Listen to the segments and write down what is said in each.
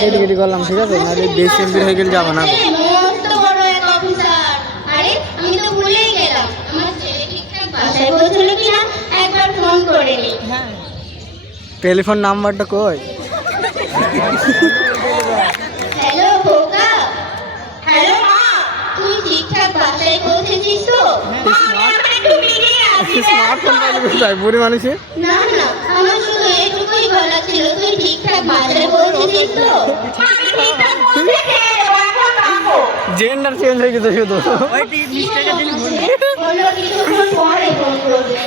কেটে কেটে করলাম, ঠিক আছে? নাহলে বেশ এমবির হয়ে গেলে যাবো না। মস্ত বড় এক অফিসার। আরে আমি তো ভুলেই গেলাম, আমার ছেলে ঠিকঠাক বাসায় পৌঁছলো কিনা একবার ফোন করে নি। টেলিফোন নাম্বারটা কই? হ্যালো খোকা, হ্যালো মা, তুই ঠিকঠাক বাসায় পৌঁছেছিস তো? স্মার্টফোন পাইলে কোথায় বুড়ি মানুষে? না না, আমার শুধু এটুকুই বলা ছিল, তুই ঠিকঠাক বাসায় পৌঁছেছিস তো? জেন্ডার চেঞ্জ হয়ে গেছে শুধু। বললো কিছুক্ষণ পরে ফোন করবে।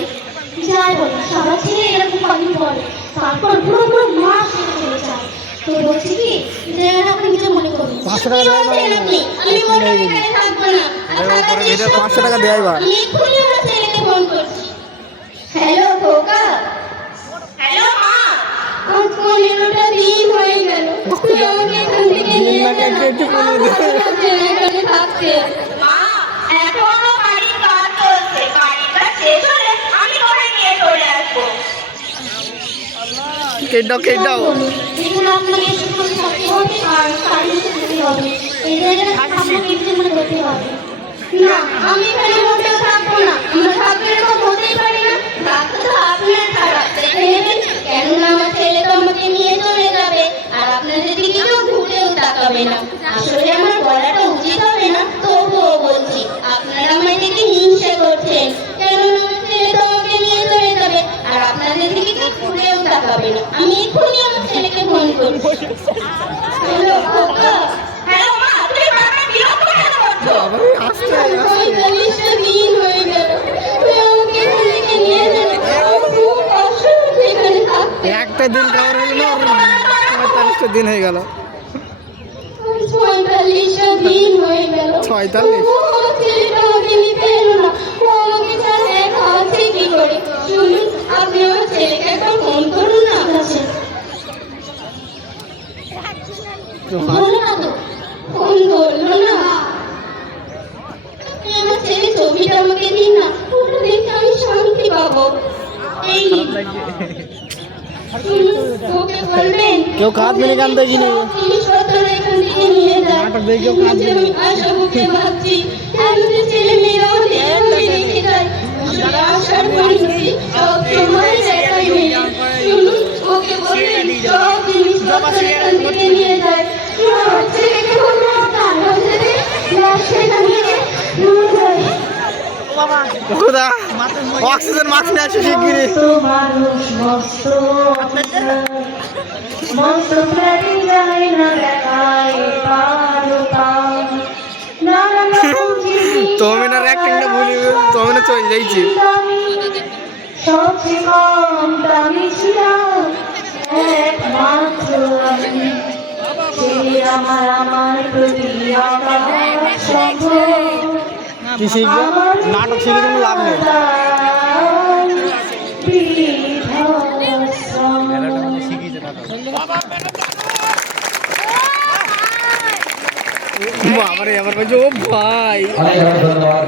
যাই বলো, সবার ছেলে এরকম কদিন পরে, তারপর পুরো পুরো মাস কেটে চলে যায়। তো বলছি কি, যে আপনি কিছু মনে করুন, 500 টাকা দেয় বা আমি মনে এখানে থাকবো না। 500 টাকা দেয় বা আমি এক্ষুনি আমার ছেলেকে ফোন করছি। হ্যালো খোকা, হ্যালো মা, আজ 15টা দিন হয়ে গেল তুই আমাকে এখান থেকে নিয়ে এখানে থাকতে। মা, এখনো বাড়ির কাজ চলছে, বাড়িটা শেষ হলে আমি তোরে নিয়ে চলে আসবো। কেডাও এখানে আপনাকে একটুখানি থাকতে হবে আর কাজে যেতে হবে। এই জায়গাটা আপনাকে কিছু মনে করতে হবে না। আমি এখানে মোটেও থাকবো না, আমরা থাকলে এরকম হতেই পারে না। রাস্তা তো আপনার খারাপ, দেখে নেবেন, কেননা আমার ছেলে তো আমাকে নিয়ে চলে যাবে আর আপনাদের দিকে কেউ ঘুরেও তাকাবে না। আসলে আমার বলাটা উচিত হবে না, তবুও বলছি, আপনারা আমায় দেখে হিংসা করছেন, কেননা আমার ছেলে তো আমাকে নিয়ে চলে যাবে আর আপনাদের দিকে কেউ ঘুরেও তাকাবে না। আমি এক্ষুনি আমার ছেলেকে ফোন করছি। হ্যালো খোকা, হ্যালো মা, তুমি বারবার বিরক্ত কেন করছো? আস্তে 45টা দিন হয়ে গেল তুই আমাকে এখান থেকে নিয়ে যাবে, আমার খুব কষ্ট হচ্ছে এখানে থাকতে। একটা দিন খাওয়ার হলো না, 45টা দিন হয়ে গেল। 45টা দিন হয়ে গেল 46? আমার ছেলেটা আমাকে নিতে এলো না, ও আমাকে ছাড়া একা আছে কি করে? শুনুন, আপনি আমার ছেলেকে একবার ফোন করুন না কাছে। বলো না তো, ফোন করলো না। আপনি আমার ছেলে ছবিটা আমাকে দিন না, ওটা দেখে আমি শান্তি পাবো। এই শুনুন, ওকে বলবেন কেউ কাঁদ মেনে গান দেখিনি। জিনিসপত্র এখান থেকে নিয়ে যায়। নাটক দেখে কেউ কাঁদ আমি আশা বুকে ভাবছি, আমাদের ছেলে মেয়েরা আমাদের এভাবে রেখে যায়। আসলে আশার পরিণতি সব সময় একাই মেলে। শুনুন, ওকে বলবেন সব জিনিসপত্র এখান থেকে নিয়ে যায়। আমার ছেলেকে কোনো টাকা দেবে, সেখান থেকে নিয়ে যায়। খোদা, অক্সিজেন মাস্ক নিয়ে আসে শিগগিরি। মানুষ মস্ত মস্ত প্রাণী যায় না দেখায় পারতাম নানা রকম জিনিস তোমিনার অ্যাক্টিংটা ভুলি, তোমিনা চলে যাইছি। সবচেয়ে কম দামি ছিলাম একমাত্র আমি। ছেলে আমার আমার প্রতি আকাশ সম্ভব কি শিখবে? নাটক শিখে কোনো লাভ নেই। বাবারে, আমার বলছে ও ভাই।